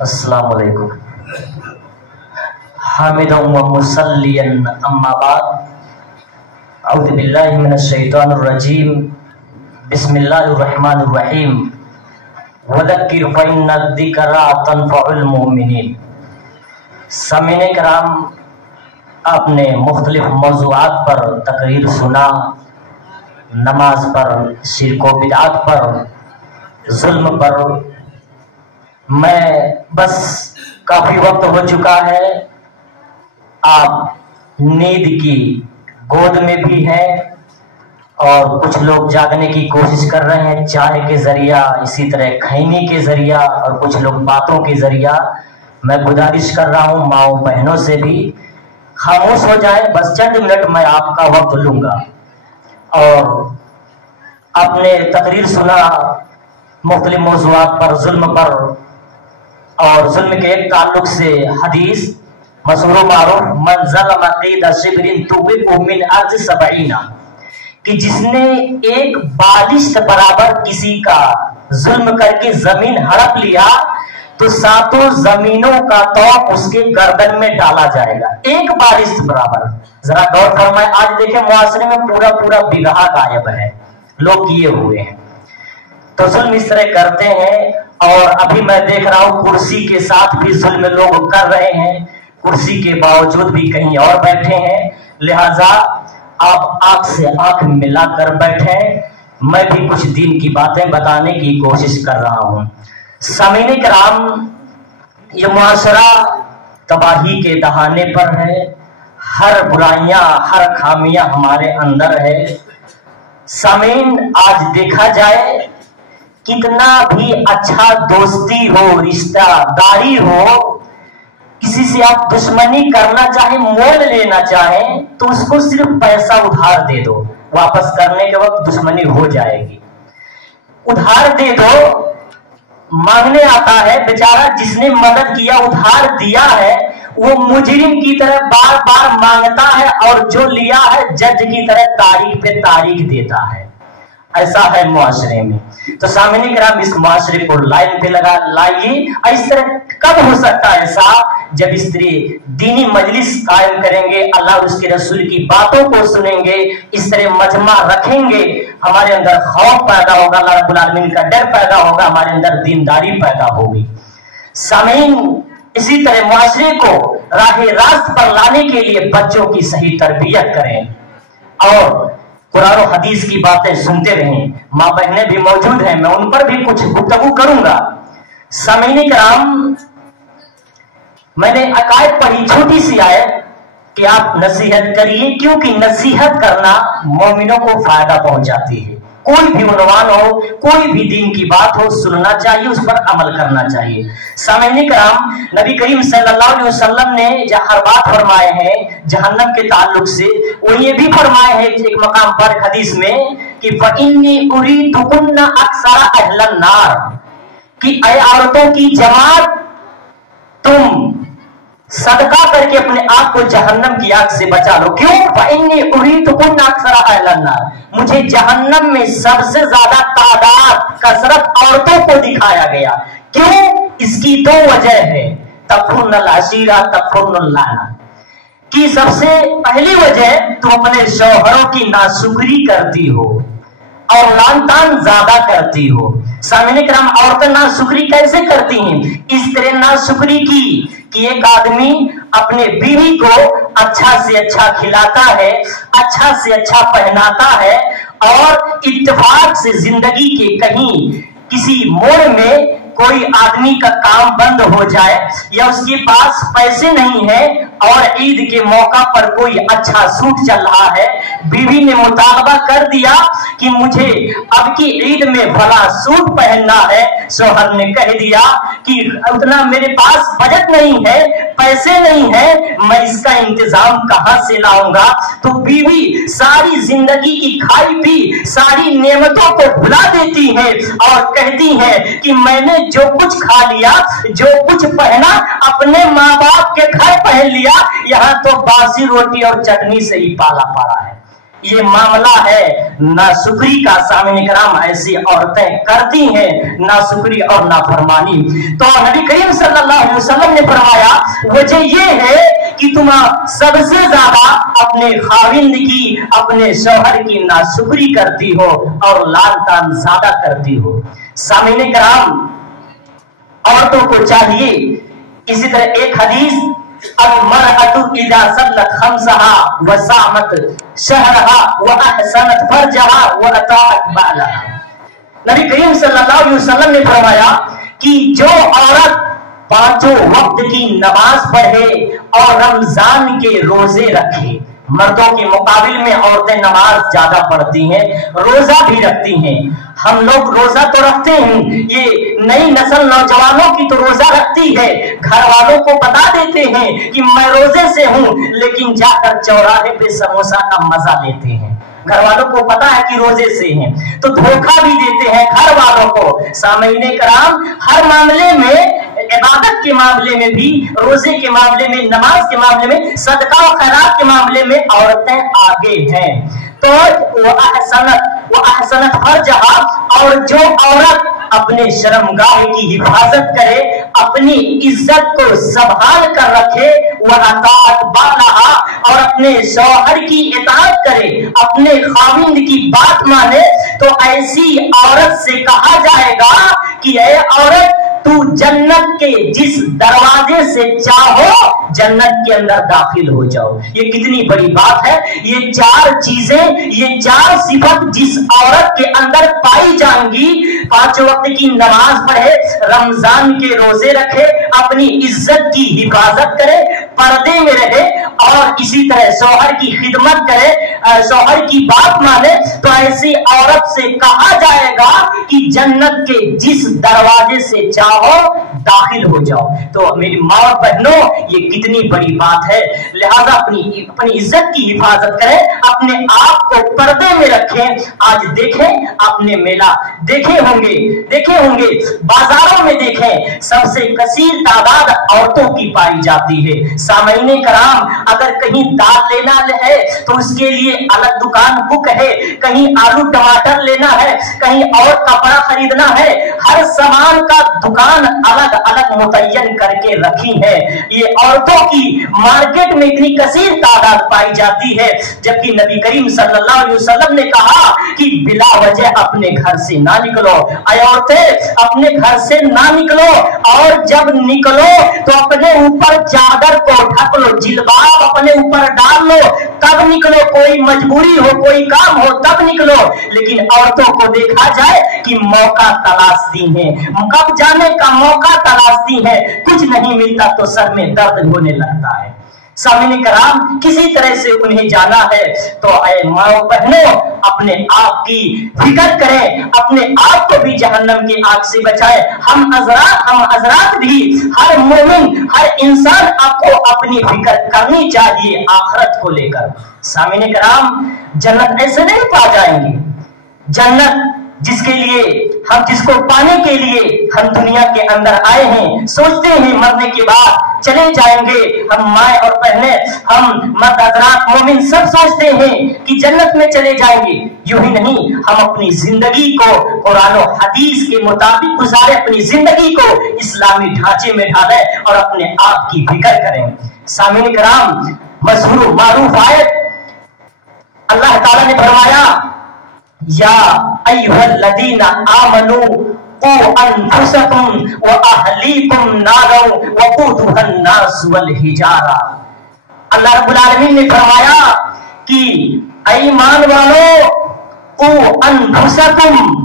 السلام علیکم حامدا و مصلیا اما بعد اعوذ باللہ من الشیطان الرجیم بسم اللہ الرحمن الرحیم وذکر فإن الذکرى تنفع المؤمنین۔ سامعین کرام، آپ نے مختلف موضوعات پر تقریر سنا، نماز پر، شرک و بدعات پر، ظلم پر۔ میں بس کافی وقت ہو چکا ہے، آپ نیند کی گود میں بھی ہیں اور کچھ لوگ جاگنے کی کوشش کر رہے ہیں چائے کے ذریعہ، اسی طرح کھینی کے ذریعہ اور کچھ لوگ باتوں کے ذریعہ۔ میں گزارش کر رہا ہوں ماؤں بہنوں سے بھی خاموش ہو جائے، بس چند منٹ میں آپ کا وقت لوں گا۔ اور آپ نے تقریر سنا مختلف موضوعات پر، ظلم پر، اور ظلم کے ایک تعلق سے حدیث مشہور و معروف من ظلم قید شبر توبقه من ارض 70، کہ جس نے ایک بالشت برابر کسی کا ظلم کر کے زمین ہڑپ لیا تو 7 زمینوں کا توق اس کے گردن میں ڈالا جائے گا، ایک بالشت برابر۔ ذرا غور فرمائے، آج دیکھیں معاشرے میں پورا بگہا غائب ہے، لوگ کیے ہوئے ہیں، تو ظلم اس طرح کرتے ہیں۔ اور ابھی میں دیکھ رہا ہوں کرسی کے ساتھ بھی ظلم لوگ کر رہے ہیں، کرسی کے باوجود بھی کہیں اور بیٹھے ہیں، لہذا آپ آنکھ سے آنکھ ملا کر بیٹھیں۔ میں بھی کچھ دین کی باتیں بتانے کی کوشش کر رہا ہوں۔ سامعین کرام، یہ معاشرہ تباہی کے دہانے پر ہے، ہر برائیاں، ہر خامیاں ہمارے اندر ہے۔ سامعین، آج دیکھا جائے کتنا بھی اچھا دوستی ہو، رشتہ داری ہو، کسی سے آپ دشمنی کرنا چاہیں، مول لینا چاہیں تو اس کو صرف پیسہ ادھار دے دو، واپس کرنے کے وقت دشمنی ہو جائے گی۔ ادھار دے دو، مانگنے آتا ہے بیچارہ، جس نے مدد کیا، ادھار دیا ہے، وہ مجرم کی طرح بار بار مانگتا ہے اور جو لیا ہے جج کی طرح تاریخ پہ تاریخ دیتا ہے۔ ایسا ہے معاشرے میں۔ تو سامعین کرام، اس معاشرے کو لائن پہ لائیے۔ اس طرح کب ہو سکتا ہے ایسا؟ جب اس طرح دینی مجلس قائم کریں گے، اللہ اور اس کے رسول کی باتوں کو سنیں گے، اس طرح مجمع رکھیں گے، ہمارے اندر خوف پیدا ہوگا، اللہ رب العالمین کا ڈر پیدا ہوگا، ہمارے اندر دینداری پیدا ہوگی۔ سامعین، اسی طرح معاشرے کو راہ راست پر لانے کے لیے بچوں کی صحیح تربیت کریں اور قرآن و حدیث کی باتیں سنتے رہیں۔ ماں بہنیں بھی موجود ہیں، میں ان پر بھی کچھ گفتگو کروں گا۔ سامعین کرام، میں نے عقائد پڑھی، چھوٹی سی آیت کہ آپ نصیحت کریے، کیونکہ نصیحت کرنا مومنوں کو فائدہ پہنچاتی ہے۔ کوئی بھی عنوان ہو، کوئی بھی دین کی بات ہو، سننا چاہیے، اس پر عمل کرنا چاہیے۔ سامعین کرام، نبی کریم صلی اللہ علیہ وسلم نے ہر بات فرمائے ہیں جہنم کے تعلق سے، وہ یہ بھی فرمائے ہیں ایک مقام پر حدیث میں کہ فَإِنِّي أُرِيدُكُنَّ أَكْثَرَ أَهْلَ النَّارِ، کہ اے عورتوں کی جماعت، تم صدقہ کر کے اپنے آپ کو جہنم کی آگ سے بچا لو۔ کیوں؟ فَإِنِّي أُرِيدُكُنَّ أَكْثَرَ أَهْلَ النَّارِ، مجھے جہنم میں سب سے زیادہ تعداد، کثرت عورتوں کو دکھایا گیا۔ کیوں؟ اس کی 2 وجہ ہے، تَكْفُرْنَ الْعَشِيرَ تَكْفُرْنَ اللَّعْنَةَ، کہ سب سے پہلی وجہ تم اپنے شوہروں کی ناشکری کرتی ہو اور لعن طعن زیادہ کرتی ہو۔ سامعین کرام، عورتیں ناشکری کیسے کرتی ہیں؟ اس طرح ناشکری کی کہ ایک آدمی اپنے بیوی کو اچھا سے اچھا کھلاتا ہے، اچھا سے اچھا پہناتا ہے، اور اتفاق سے زندگی کے کہیں کسی موڑ میں کوئی آدمی کا کام بند ہو جائے یا اس کے پاس پیسے نہیں ہیں اور عید کے موقع پر کوئی اچھا سوٹ چل رہا ہے، بیوی نے مطالبہ کر دیا کہ مجھے اب کی عید میں بھلا سوٹ پہننا ہے، شوہر نے کہہ دیا کہ اتنا میرے پاس بجٹ نہیں ہے، پیسے نہیں ہے، میں اس کا انتظام کہاں سے لاؤں گا؟ تو بیوی ساری زندگی کی کھائی پی ساری نعمتوں کو بھلا دیتی ہے اور کہتی ہے کہ میں نے جو کچھ کھا لیا، جو کچھ پہنا، اپنے ماں باپ کے گھر پہن لیا، یہاں تو باسی روٹی اور چٹنی سے ہی پالا پڑا ہے۔ یہ معاملہ ہے ناشکری کا۔ سامعین کرام، ایسی عورتیں کرتی ہیں ناشکری اور نافرمانی۔ تو نبی کریم صلی اللہ अलैहि वसल्लम ने फरमाया वजह ये है कि तुम सबसे ज्यादा अपने खाविंद की, अपने शौहर की नाशुक्री करती हो और लान तान ज्यादा करती हो। सामीने कराम, औरतों को चाहिए, इसी तरह एक हदीस अल-मरअतु इज़ा सल्लत खम्सहा व सामत शहरहा व अहसनत फरजहा व अताअत बालहा। नबी करीम सल्लल्लाहु अलैहि वसल्लम ने फरमाया कि जो औरत पांचों वक्त की नमाज पढ़े और रमजान के रोजे रखे, मर्दों के मुकाबिल में औरतें नमाज ज्यादा पढ़ती हैं, रोजा भी रखती हैं। हम लोग रोजा तो रखते हैं, ये नई नस्ल नौजवानों की तो रोजा रखती है, घर वालों को बता देते हैं कि मैं रोजे से हूं, लेकिन जाकर चौराहे पे समोसा का मजा लेते हैं। घर वालों को पता है कि रोजे से हैं, तो धोखा भी देते हैं घर वालों को। सामईने कराम, हर मामले में, इबादत के मामले में भी, रोजे के मामले में, नमाज के मामले में, सदका और खैरात के मामले में औरतें आगे हैं। तो वो अहसनत फरजहा, और जो औरत अपने शर्मगाह की हिफाजत करे, अपनी इज्जत को संभाल कर रखे, वह अताअत बालहा, और अपने शौहर की इताअत करे, अपने खाविंद की बात माने, तो ऐसी औरत से कहा जाएगा कि ऐ औरत, तू जन्नत के जिस दरवाजे से चाहो जन्नत के अंदर दाखिल हो जाओ। ये कितनी बड़ी बात है। ये चार चीजें, ये चार सिफत जिस औरत के अंदर पाई जाएंगी, पांच वक्त की नमाज पढ़े, रमजान के रोजे रखे, अपनी इज्जत की हिफाजत करे, पर्दे में रहे, और इसी तरह शौहर की खिदमत करे, शौहर की बात माने, तो ऐसी औरत से कहा जाएगा कि जन्नत के जिस दरवाजे से चाहो दाखिल हो जाओ। तो मेरी माँ और बहनों, ये कितनी बड़ी बात है। लिहाजा अपनी इज्जत की हिफाजत करें, अपने आप को पर्दे में रखें। आज देखें, आपने मेला देखे होंगे, बाजारों में देखें, सबसे कसीर तादाद औरतों की पाई जाती है। सामईने कराम, अगर कहीं दाल लेना है तो उसके लिए अलग दुकान बुक है, कहीं आलू टमाटर लेना है, कहीं और कपड़ा खरीदना है, हर सामान का दुकान अलग अलग मुतय्यन करके रखी है। ये औरतों की मार्केट में इतनी कसीर तादाद पाई जाती है, जबकि नबी करीम सल्लल्लाहु अलैहि वसल्लम ने कहा कि बिला वजह अपने घर से ना निकलो। ऐ औरतें, अपने घर से ना निकलो, और जब निकलो तो अपने ऊपर चादर को ढक लो, जिल्बाब अपने ऊपर डाल लो, तब निकलो। कोई मजबूरी हो, कोई काम हो, तब निकलो। लेकिन औरतों को देखा जाए कि मौका तलाशती हैं, कब जाने का मौका तलाशती है, कुछ नहीं मिलता तो सर में दर्द होने लगता है। सामने कराम, किसी तरह से उन्हें जाना है, तो ऐ माँ बहनों, अपने आप की फिक्र करें, अपने आप को भी जहन्नम की आग से बचाएं। हम हजरात भी, हर मोमिन, हर इंसान आपको अपनी फिक्र करनी चाहिए आखिरत को लेकर। सामने कराम, जन्नत ऐसे नहीं पा जाएंगे। जन्नत जिसको पाने के लिए हम दुनिया के अंदर आए हैं, सोचते हैं मरने के बाद चले जाएंगे। हम माए और बहने, हम मर्द हज़रात, मोमिन सब सोचते हैं कि जन्नत में चले जाएंगे। यूं ही नहीं, हम अपनी जिंदगी को कुरान और हदीस के मुताबिक गुजारे, अपनी जिंदगी को इस्लामी ढांचे में डालें और अपने आप की फिक्र करें। सामीन कराम, मशहूर मारूफ आयत अल्लाह ताला ने फरमाया, या अय्युहल्लज़ीना आमनू क़ू अनफुसकुम व अहलीकुम नारन वक़ूदुहा अन्नास वल हिजारा। अल्लाह रब्बुल आलमीन ने फरमाया कि ऐ ईमान वालों, क़ू अनफुसकुम,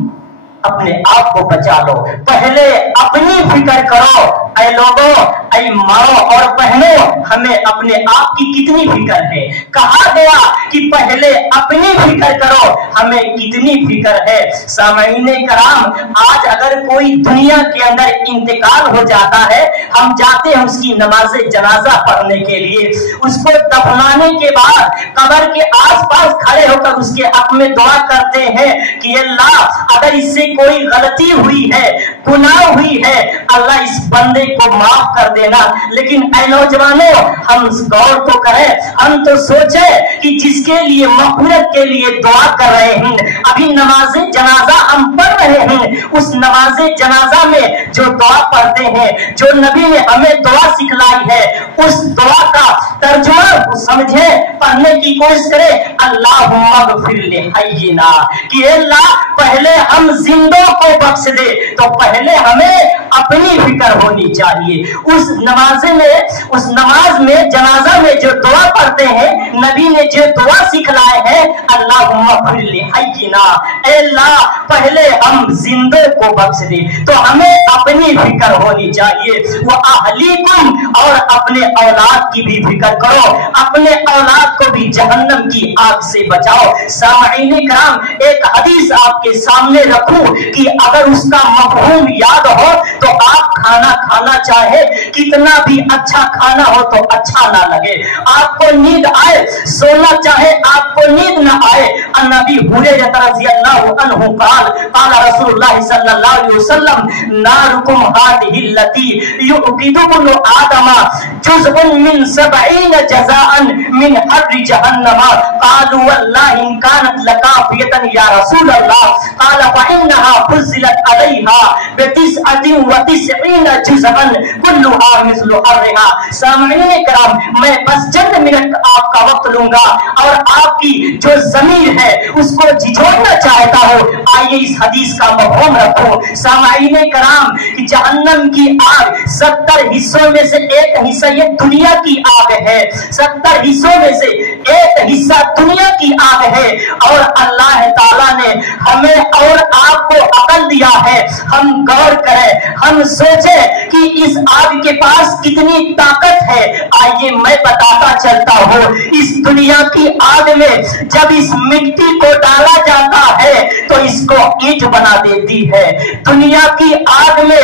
अपने आप को बचा लो, पहले अपनी फिक्र करो। ऐ लोगों, ऐ माओ और बहनों, हमें अपने आप की कितनी फिक्र है। कहा गया कि पहले अपनी फिक्र करो, हमें कितनी फिक्र है। सामईने कराम, आज अगर कोई दुनिया के अंदर इंतकाल हो जाता है, हम जाते हैं उसकी नमाज़े जनाजा पढ़ने के लिए, उसको दफनाने के बाद कब्र के आसपास खड़े होकर उसके हक में दुआ करते हैं कि अल्लाह, अगर इससे कोई गलती हुई है, गुनाह हुई है, अल्लाह इस बंदे को माफ कर देना। लेकिन ऐ नौजवानों, हम गौर तो करें, हम तो सोचे कि जिसके लिए मग़फ़िरत के लिए दुआ कर रहे हैं, अभी नमाज़े जनाजा हम पढ़ रहे हैं, उस नमाज़े जनाजा में जो दुआ पढ़ते हैं, जो नबी नबी ने हमें दुआ सिखलाई है, उस दुआ का तर्जुमा समझे, पढ़ने की कोशिश करें। अल्लाहुम्मा गफिर ले हय्यिना, कि अल्लाह पहले हम जिंदों को बख्श दे, तो पहले हमें अपनी फिक्र होनी चाहिए। उस नमाज में जनाजा में जो दुआ पढ़ते हैं, नबी ने जो दुआ सिखलाए हैं, अल्लाहुम्मा गफिर ले हय्यिना, अल्लाह पहले हम जिंदों को बख्श दे, तो हमें अपनी फिक्र होनी चाहिए। वो अहलीकुम, और अपने औलाद की भी फिक्र करो, अपने औलाद को भी जहन्नम की आग से बचाओ। सामईन किराम, एक हदीस आपके सामने रखूं कि अगर उसका मफहूम याद हो तो आप खाना खाना चाहे, कितना भी अच्छा खाना हो तो अच्छा ना लगे, आपको नींद आए, सोना चाहे आपको नींद ना आए। नबी हुरैरा रज़ियल्लाहु अन्हु قال رسول الله صلى الله عليه وسلم ناركم هذه التي يوقد ابن آدم جزء من 70 جزاء من حر جهنم قالوا والله إن كانت لكافية يا رسول الله قال فإنها فضلت عليها ب99 جزءا كلها مثل حرها۔ سامعین کرام، میں بس چند منٹ آپ کا وقت لوں گا اور آپ کی جو ضمیر ہے اس کو جھجھوڑنا چاہتا ہوں۔ آئیے اس حدیث کا مفہوم رکھو۔ سامعین کرام، کہ جہنم کی آگ 70 حصوں میں سے ایک حصہ یہ دنیا کی آگ ہے، 70 حصوں میں سے ایک حصہ دنیا کی آگ ہے، اور اللہ تعالیٰ نے ہمیں اور آپ کو عقل دیا ہے۔ ہم غور کریں، ہم سوچیں کہ اس آگ کے پاس کتنی طاقت ہے۔ آئیے میں بتاتا چلتا ہوں۔ اس دنیا کی آگ میں جب اس مٹی کو ڈالا جاتا ہے تو اس کو اینٹ بنا دیتی ہے۔ دنیا کی آگ میں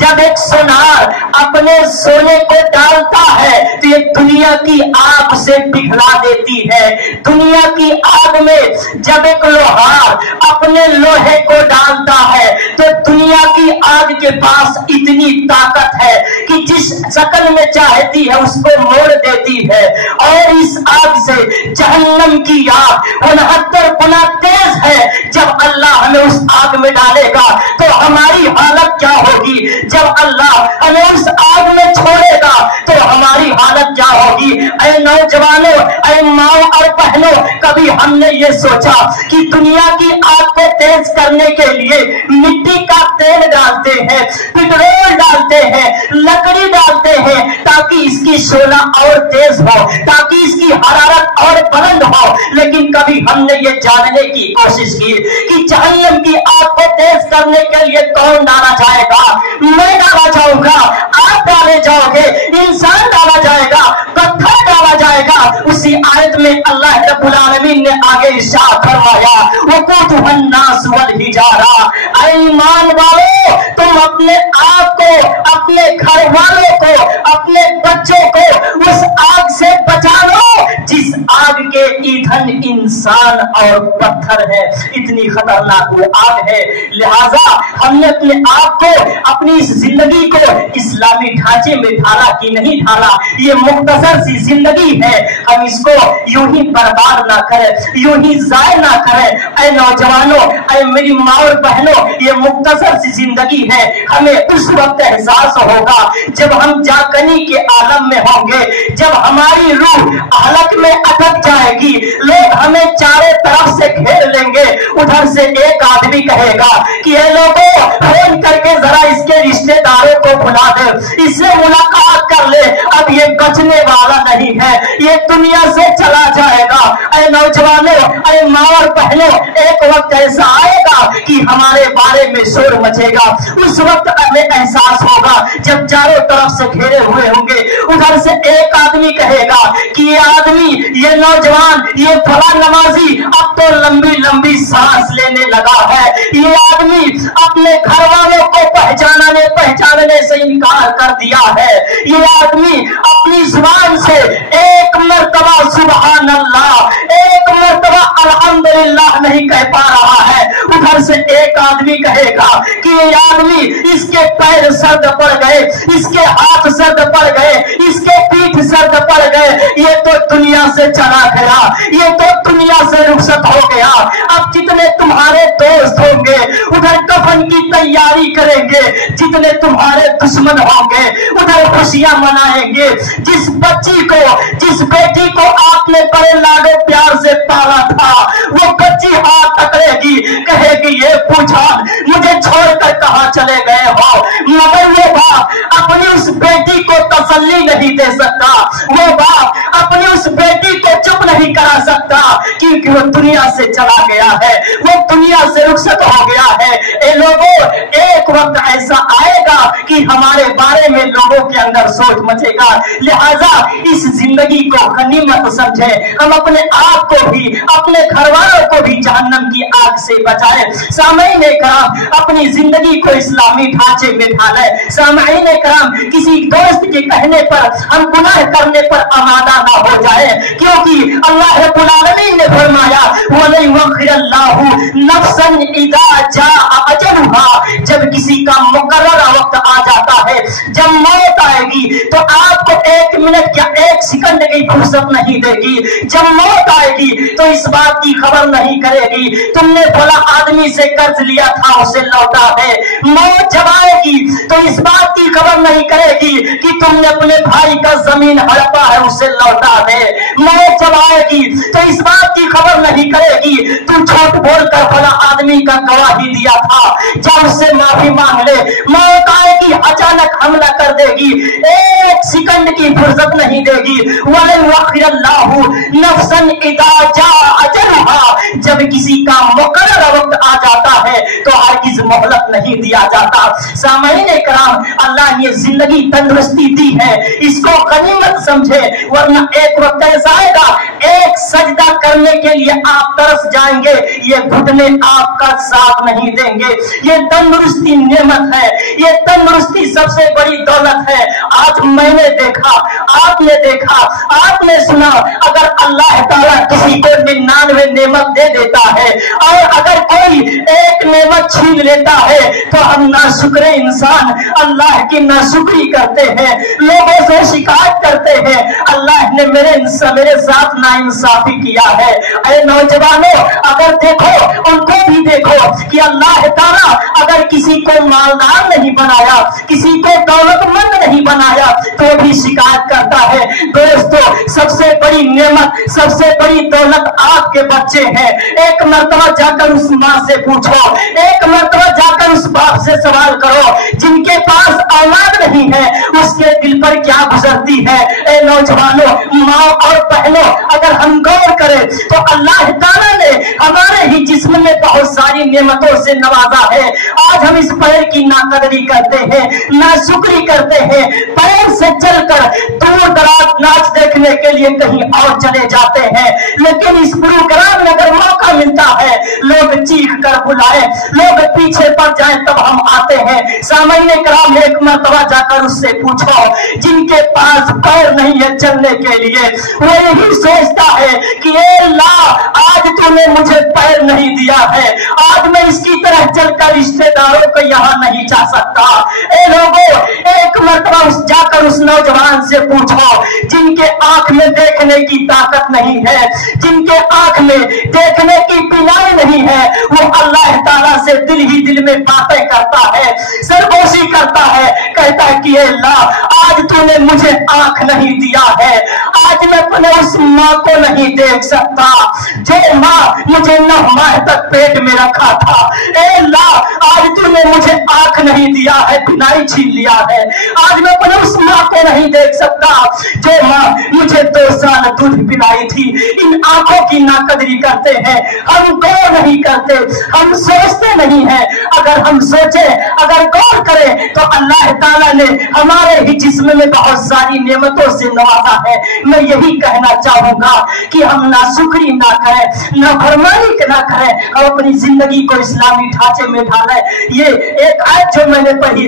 جب ایک سونار اپنے سونے کو ڈالتا ہے تو یہ دنیا کی آگ سے پگھلا دیتی ہے۔ دنیا کی آگ میں جب ایک لوہار اپنے لوہے کو ڈالتا ہے تو دنیا کی آگ کے پاس اتنی طاقت ہے کہ جس شکل میں چاہتی ہے اس کو موڑ دیتی ہے۔ اور اس آگ سے جہنم کی آگ 69 گنا تیز ہے۔ جب اللہ ہمیں اس آگ میں ڈالے گا تو ہماری حالت کیا ہوگی؟ جب اللہ ہمیں اس آگ میں چھوڑے گا تو ہماری حالت کیا ہوگی؟ اے نوجوانوں، اے ماؤں اور بہنوں، کبھی ہم نے یہ سوچا کہ دنیا کی آگ کو تیز کرنے کے لیے مٹی کا تیل ڈالتے ہیں، پٹرول ڈالتے ہیں، لکڑی ڈالتے ہیں تاکہ اس کی شعلہ اور تیز ہو، تاکہ اس کی حرارت اور بلند ہو، لیکن کبھی ہم نے یہ جاننے کی کوشش کی کہ جہنم کی آگ کو تیز کرنے کے لیے کون ڈالا جائے گا؟ میں ڈالا جاؤں گا، آپ ڈالے جاؤ گے، انسان ڈالا جائے گا، پتھر ڈالا جائے گا۔ اسی آیت میں اللہ رب العالمین نے آگے ارشاد فرمایا وقودها الناس والحجارہ، اے ایمان والو، تم اپنے آپ کو، اپنے گھر والوں کو، اپنے بچوں کو اس آگ سے بچا لو جس آگ کے ایندھن انسان اور پتھر ہے۔ اتنی خطرناک وہ آگ ہے، لہذا ہم نے اپنے آپ کو، اپنی اس زندگی کو اسلامی ڈھانچے میں ڈھالا کہ نہیں ڈھالا؟ یہ مختصر سی زندگی ہے، ہم اس کو یوں ہی برباد نہ کریں، یوں ہی ضائع نہ کریں۔ اے نوجوانوں، اے میری ماں اور بہنوں، یہ مختصر سی زندگی ہے۔ ہمیں اس وقت احساس ہوگا جب ہم جاگنی کے عالم میں ہوں گے، جب ہماری روح حلق میں اٹک جائے گی، لوگ ہمیں چاروں طرف سے گھیر لیں گے۔ ادھر سے ایک آدمی کہے گا کہ اے لوگوں، فون کر کے ذرا اس کے رشتے داروں کو بلا دے، اس سے ملاقات کر لے، اب یہ بچنے والا نہیں ہے، یہ دنیا سے چلا جائے گا۔ اے نوجوانوں، اے ماں اور بہنوں، ایک وقت ایسا آئے گا کہ ہمارے بارے میں شور مچے گا۔ اس وقت ہمیں احساس ہوگا جب چاروں طرف سے گھیرے ہوئے ہوں گے، ادھر سے ایک آدمی کہے گا کہ یہ آدمی، یہ نوجوان، یہ بڑا نمازی اب تو لمبی لمبی سانس لینے لگا ہے، یہ آدمی اپنے گھر والوں کو پہچاننے سے انکار کر دیا ہے، یہ آدمی اپنی زبان سے ایک مرتبہ سبحان اللہ، ایک مرتبہ الحمدللہ نہیں کہہ پا رہا ہے۔ ادھر سے ایک آدمی کہے گا کہ یہ آدمی، اس کے پیر سرد پڑ گئے، اس کے ہاتھ سرد پڑ گئے، اس کے پیٹھ سرد پڑ گئے، یہ تو دنیا سے چلا گیا، یہ تو دنیا سے رخصت ہو گیا۔ اب جتنے تمہارے دوست ہوں گے ادھر کفن दुश्मन की तैयारी करेंगे, जितने तुम्हारे दुश्मन होंगे उधर खुशियां मनाएंगे। जिस बच्ची को, जिस बेटी को आपने बड़े लाडो प्यार से पाला था, वो बच्ची हाथ पकड़ेगी, कहेगी ये पूछा मुझे छोड़कर कहां चले गए हो। मगर वो बाप अपनी उस बेटी को तसल्ली नहीं दे सकता, वो बाप अपनी उस बेटी को चुप नहीं करा सकता, क्योंकि वो दुनिया से चला गया है, वो दुनिया से रुखसत हो गया है। ए लोगों, एक वक्त ऐसा आएगा कि हमारे बारे में लोगों के अंदर सोच मचेगा। लिहाजा इस जिंदगी को गनीमत समझे, हम अपने आप को भी, अपने घर वालों को भी जहन्नम की आग से बचाए। सामईन कराम, अपनी जिंदगी को इस्लामी ढांचे में ढाले। सामईन कराम, किसी दोस्त के कहने पर हम गुनाह करने पर आमादा ना हो जाए, क्योंकि अल्लाह रब्बुल आलमीन ने फरमाया वला युअख्खिरुल्लाहु नफ्सन इदा जाअ अजलुहा, जब किसी का मुकर्रर वक्त आ जाता है, जब मौत आएगी तो आपको एक मिनट या एक सेकंड की फुर्सत नहीं देगी। जब मौत आएगी तो इस बात की खबर नहीं करेगी तुमने भला आदमी से कर्ज लिया था उसे लौटा है। मौत जब आएगी तो इस बात की खबर नहीं करेगी कि तुमने अपने भाई का जमीन हड़पा है उसे लौटा दे। मौत जब आएगी तो इस बात की खबर नहीं करेगी तुम झूठ बोलकर भला आदमी का गवाही दिया था, जब उससे माफी मांग ले। मौत आएगी, अचानक हमला कर देगी, एक सेकंड की फुर्सत नहीं देगी। वला युअख्खिरुल्लाहु नफ्सन इदा जाअ अजलुहा, जब किसी का मुकर्रर वक्त आ जाता है तो हरगिज मोहलत नहीं दिया जाता। सामईन कराम, अल्लाह ने जिंदगी तंदुरुस्ती दी है, इसको गनीमत समझे, वरना एक वक्त ऐसा आएगा एक सजदा करने के लिए आप तरस जाएंगे, ये घुटने आपका साथ नहीं देंगे। ये तंदुरुस्ती नेमत है, ये तंदुरुस्ती सबसे बड़ी दौलत है। आज मैंने देखा, आपने देखा, आपने सुना, अगर अल्लाह ताला किसी को 99 नेमत दे देता है और अगर कोई एक नेमत छीन लेता है तो हम नाशुक्रे इंसान अल्लाह की नाशुक्री करते हैं, लोगों से शिकायत करते हैं, अल्लाह ने मेरे साथ नाइंसाफी किया है। अरे नौजवानों, अगर देखो, उनको भी देखो कि अल्लाह ताला अगर किसी को मालदार नहीं बनाया, किसी को दौलतमंद नहीं बनाया तो भी शिकायत करता है। दोस्तों, सबसे बड़ी नेमत, सबसे बड़ी दौलत आपके बच्चे हैं। एक मर्तबा जाकर उस माँ से पूछो, एक मर्तबा जाकर उस बाप से सवाल करो, जिनके पास औलाद नहीं है उसके दिल पर क्या गुजरती है। ए नौजवानों, माँ और बहनों, अगर हम गौर करें तो अल्लाह ताला ने हमारे ही जिस्म में बहुत सारी नेमतों से नवाजा है। आज हम इस पैर की नाकदरी करते हैं, नाशुक्री करते हैं, पैर से चलकर दूर दराज नाच देखने के लिए कहीं और चले जाते हैं, लेकिन इस प्रोग्राम में अगर मौका मिलता है लोग चीख कर बुलाए, लोग पीछे पड़ जाए तब हम आते हैं। सामईन कराम, एक मर्तबा जाकर उससे पूछो, जिनके पास पैर नहीं है चलने के लिए, वो यही सोचता है कि ए अल्लाह, आज तूने मुझे पैर नहीं दिया है, आज मैं इसकी तरह चलकर रिश्तेदारों को यहाँ नहीं जा सकता। ए लोगों, एक मर्तबा जाकर उस नौजवान से पूछो, जिनके आंख में देखने की ताकत नहीं है, जिनके आंख में देखने की बीमारी नहीं है, वो अल्लाह ताला से दिल ही दिल में बातें करता है, सरगोशी करता है, कहता है कि अल्लाह, आज तूने मुझे आंख नहीं दिया है, आज मैं अपने उस माँ को नहीं देख सकता जो माँ मुझे 9 माह तक पेट में रखा था। ए अल्लाह, आज तूने मुझे आंख नहीं दिया है, बिनाई छीन लिया है, आज मैं अपने उस माँ को नहीं देख सकता जो माँ मुझे 2 साल दूध पिलाई थी। इन आंखों की नाकदरी करते हैं, हम गौर नहीं करते, हम सोचते नहीं है। अगर हम सोचे, अगर गौर करें तो अल्लाह ताला ने हमारे ही जिस्म में बहुत सारी नेमतों से नवाजा है। मैं यही कहना चाहूंगा कि हम नाशुक्री ना करें, नाफरमानी ना करें, हम अपनी जिंदगी को इस्लामी ढांचे में ढालें। ये एक आयत जो मैंने पढ़ी,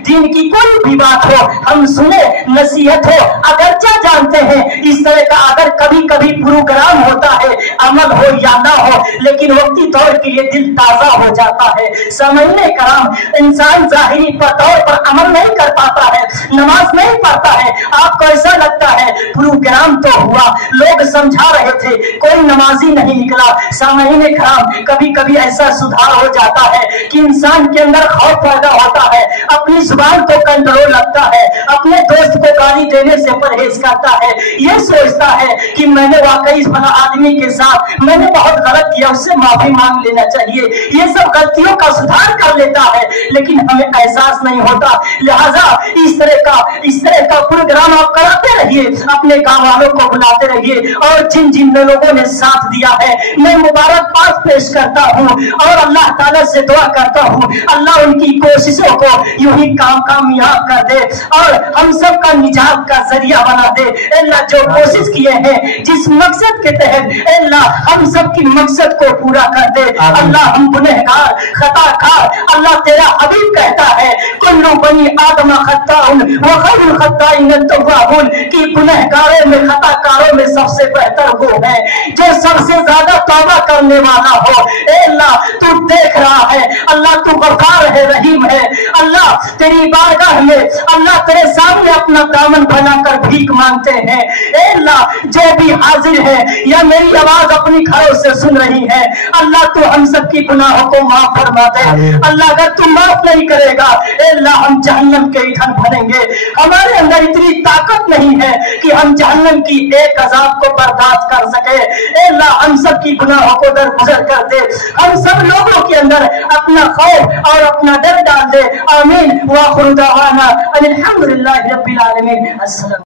दीन की कोई भी बात हो, हम सुने, नसीहत हो, अगरचा जानते हैं इस तरह का अगर कभी कभी प्रोग्राम होता है, अमल हो या ना हो, लेकिन वक्ती तौर के लिए दिल ताजा हो जाता है। समझने कराम, इंसान जाहिरी तौर पर अमल नहीं कर पाता है, नमाज नहीं पढ़ता है, आपको ऐसा लगता है प्रोग्राम तो हुआ, लोग समझा रहे थे, कोई नमाजी नहीं निकला। सामईने कराम, कभी कभी ऐसा सुधार हो जाता है कि इंसान के अंदर खौफ पैदा होता है, अपनी जुबान को कंट्रोल लगता है, अपने दोस्त को गाली देने से परहेज करता है, ये सोचता है कि मैंने वाकई इस भला आदमी के साथ मैंने बहुत गलत किया, उससे माफी मांग लेना चाहिए, ये सब गलतियों का सुधार कर लेता है, लेकिन हमें एहसास नहीं होता। लिहाजा इस तरह का प्रोग्राम आप कराते रहिए, अपने गांव वालों को बुलाते रहिए, और जिन जिन लोगों ने साथ दिया है मैं मुबारकबाद पेश करता हूँ और अल्लाह ताला से दुआ करता हूँ अल्लाह उनकी कोशिशों को यूं ही कामयाब कर दे और हम सब का निजात का जरिया बना दे। अल्लाह जो कोशिश किए हैं जिस मकसद के तहत, अल्लाह हम सब की मकसद को पूरा कर दे। अल्लाह हम गुनहगार खताकार, अल्लाह तेरा हबीब कहता है कुल्लु बनी आदम खत्ताउन व खैरुल खत्ताइन तव्वाबुन, कि गुनहगारों में खताकारों में सबसे बेहतर वो है जो सबसे ज्यादा तौबा करने वाला हो। अल्लाह तू देख रहा है, अल्लाह तू गफ्फार है, रहीम है, अल्लाह तेरी बारगाह में अल्लाह तेरे सामने अपना दामन बनाकर भीख मांगते हैं। अल्लाह जो भी हाजिर है या मेरी आवाज अपनी घरों से सुन रही है, अल्लाह तू हम सब की गुनाहों को माफ फरमा दे। अल्लाह अगर तू माफ नहीं करेगा, अल्लाह हम जहन्नम के ईंधन भरेंगे। हमारे अंदर इतनी ताकत नहीं है कि हम जहन्नम की एक अजाब को बर्दाश्त कर सके। अल्लाह हम सब की गुनाहों को दरगुजर कर दे, हम सब लोगों के अंदर अपना खौफ और अपना डर डाल दे। आमीन। व आखिरु दावाना अनिल हम्दुलिल्लाहि रब्बिल आलमीन। अस्सलाम।